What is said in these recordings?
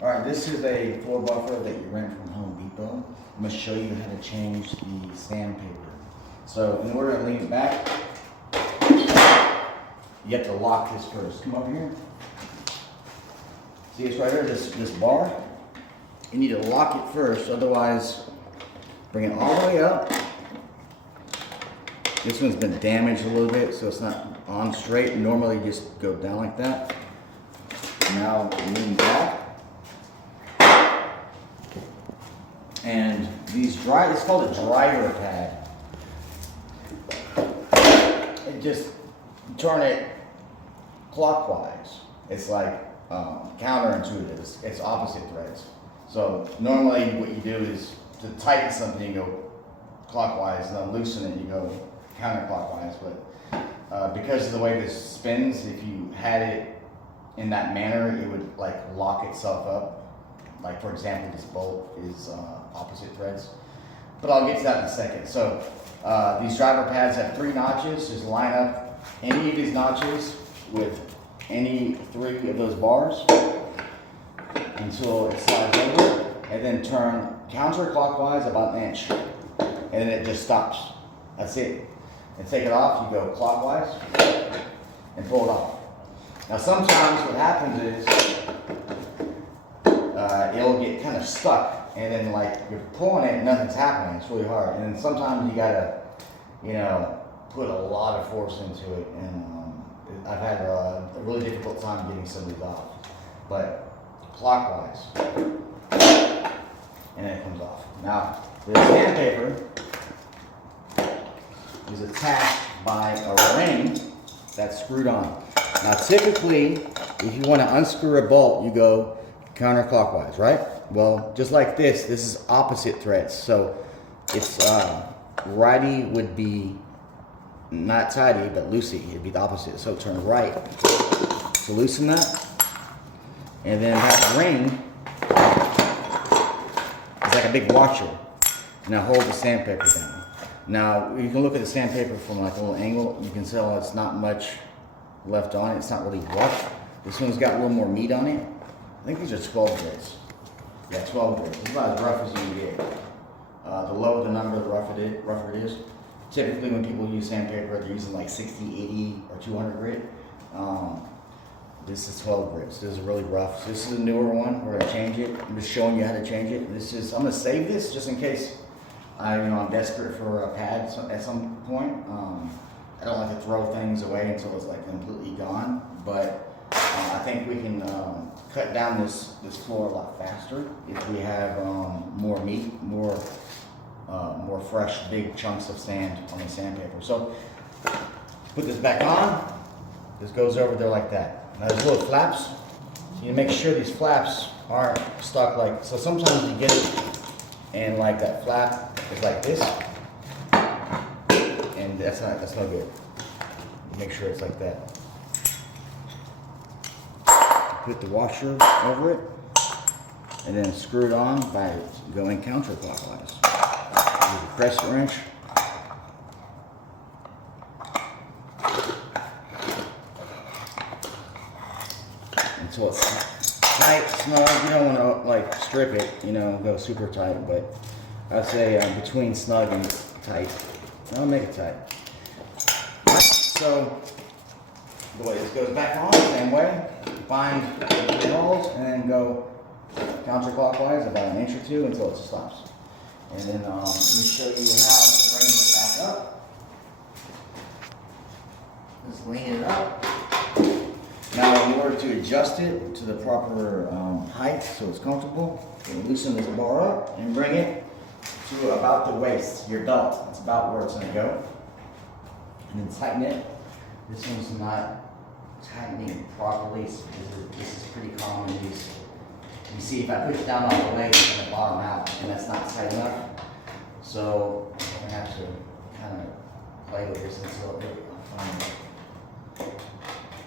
All right, this is a floor buffer that you rent from Home Depot. I'm gonna show you how to change the sandpaper. So in order to lean it back, you have to lock this first. Come over here. See this right here, this bar? You need to lock it first, otherwise bring it all the way up. This one's been damaged a little bit, so it's not on straight. Normally just go down like that. Now lean back. And it's called a driver pad. It just turn it clockwise. It's like counterintuitive. It's opposite threads. So normally what you do is to tighten something, you go clockwise, and then loosen it, you go counterclockwise. But because of the way this spins, if you had it in that manner, it would like lock itself up. Like for example, this bolt is opposite threads. But I'll get to that in a second. So these driver pads have 3 notches. Just line up any of these notches with any 3 of those bars until it slides over, and then turn counterclockwise about 1 inch, and then it just stops. That's it. And take it off, you go clockwise and pull it off. Now sometimes what happens is it'll get kind of stuck, and then like you're pulling it and nothing's happening. It's really hard. And then sometimes you gotta, put a lot of force into it, and I've had a really difficult time getting some of these off. But clockwise, and then it comes off. Now the sandpaper is attached by a ring that's screwed on. Now typically, if you want to unscrew a bolt, you go counterclockwise, right? Well, just like this is opposite threads. So it's righty would be not tighty, but loosey. It'd be the opposite. So turn right to loosen that. And then that ring is like a big washer. Now hold the sandpaper down. Now you can look at the sandpaper from like a little angle. You can tell it's not much left on it. It's not really rough. This one's got a little more meat on it. I think these are 12 grades. Yeah, 12 grades. It's about as rough as you can get. The lower the number, the rougher it is. Typically when people use sandpaper, they're using like 60, 80, or 200 grit. This is 12 grits. This is really rough. So this is a newer one. We're gonna change it. I'm just showing you how to change it. I'm gonna save this just in case I'm desperate for a pad at some point. I don't like to throw things away until it's like completely gone, but I think we can cut down this floor a lot faster if we have more meat, more fresh, big chunks of sand on the sandpaper. So put this back on. This goes over there like that. Now there's little flaps. So you make sure these flaps aren't stuck like, so sometimes you get it and like that flap is like this, and that's no good. Make sure it's like that. Put the washer over it, and then screw it on by going counterclockwise. Use a press wrench. Until it's tight, snug. You don't want to like strip it, go super tight, but I'd say between snug and tight. I'll make it tight. So the way this goes back on, same way. Find the holes and then go counterclockwise about 1 inch or 2 until it stops. And then let me show you how to bring this back up. Just lean it up. Now, in order to adjust it to the proper height so it's comfortable, you loosen this bar up and bring it to about the waist, your belt. That's about where it's going to go. And then tighten it. This one's not tightening properly. This is pretty common. You see, if I push down on the leg, it's going to bottom out, and that's not tight enough. So I'm going to have to kind of play with this until it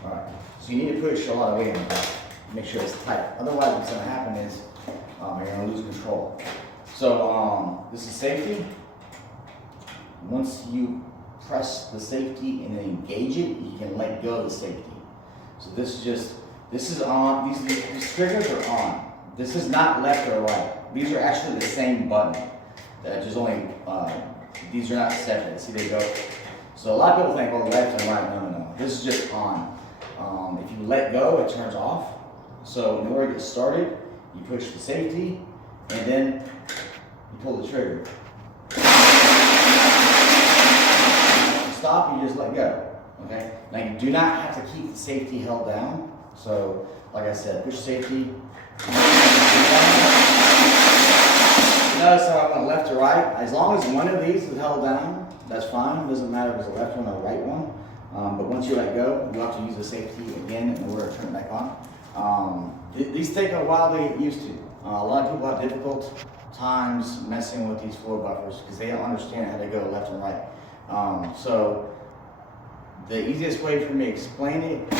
Alright, so you need to push a lot of weight on that. Make sure it's tight. Otherwise, what's going to happen is you're going to lose control. So this is safety. Once you press the safety and then engage it, you can let go of the safety. So this is on. These triggers are on. This is not left or right. These are actually the same button. Just only, these are not separate. See, they go. So a lot of people think, well, left and right. No, no, no. This is just on. If you let go, it turns off. So in order to get started, you push the safety, and then you pull the trigger. Stop, you just let go. Okay? Now you do not have to keep the safety held down. So, like I said, push safety. Notice how I went left to right. As long as one of these is held down, that's fine. It doesn't matter if it's a left one or a right one. But once you let go, you have to use the safety again in order to turn it back on. These take a while to get used to. A lot of people have difficult times messing with these floor buffers because they don't understand how to go left and right. So the easiest way for me to explain it is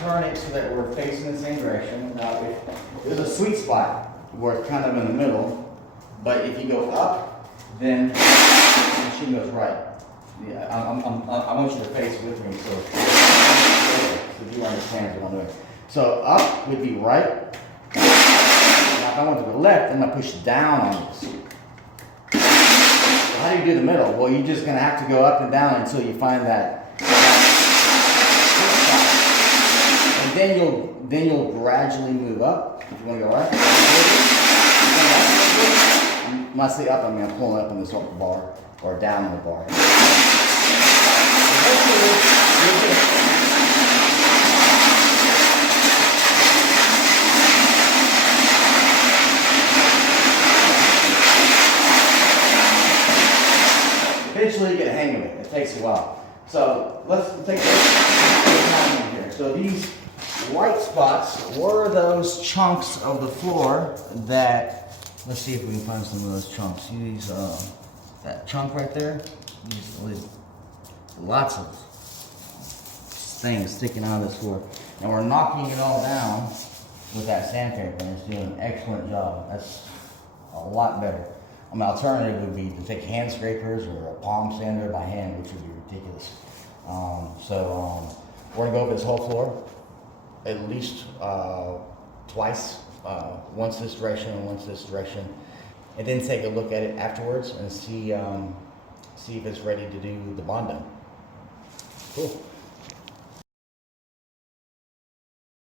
turn it so that we're facing the same direction. Now, if there's a sweet spot where it's kind of in the middle, but if you go up, then the machine goes right. Yeah, I want you to face with me so you understand what I'm doing. So up would be right. Now if I went to the left, I'm going to push down on this. So how do you do the middle? Well, you're just going to have to go up and down until you find that. And then you'll gradually move up. If you want to go right. When I say up, I mean I'm pulling up on this bar or down on the bar. Eventually you get a hang of it. It takes a while. So let's take a here. So these white spots were those chunks of the floor that, let's see if we can find some of those chunks. See these, that chunk right there? These lots of things sticking out of this floor. And we're knocking it all down with that sandpaper, and it's doing an excellent job. That's a lot better. An alternative would be to take hand scrapers or a palm sander by hand, which would be ridiculous. We're gonna go over this whole floor at least twice, once this direction and once this direction, and then take a look at it afterwards and see if it's ready to do the bond done. Cool.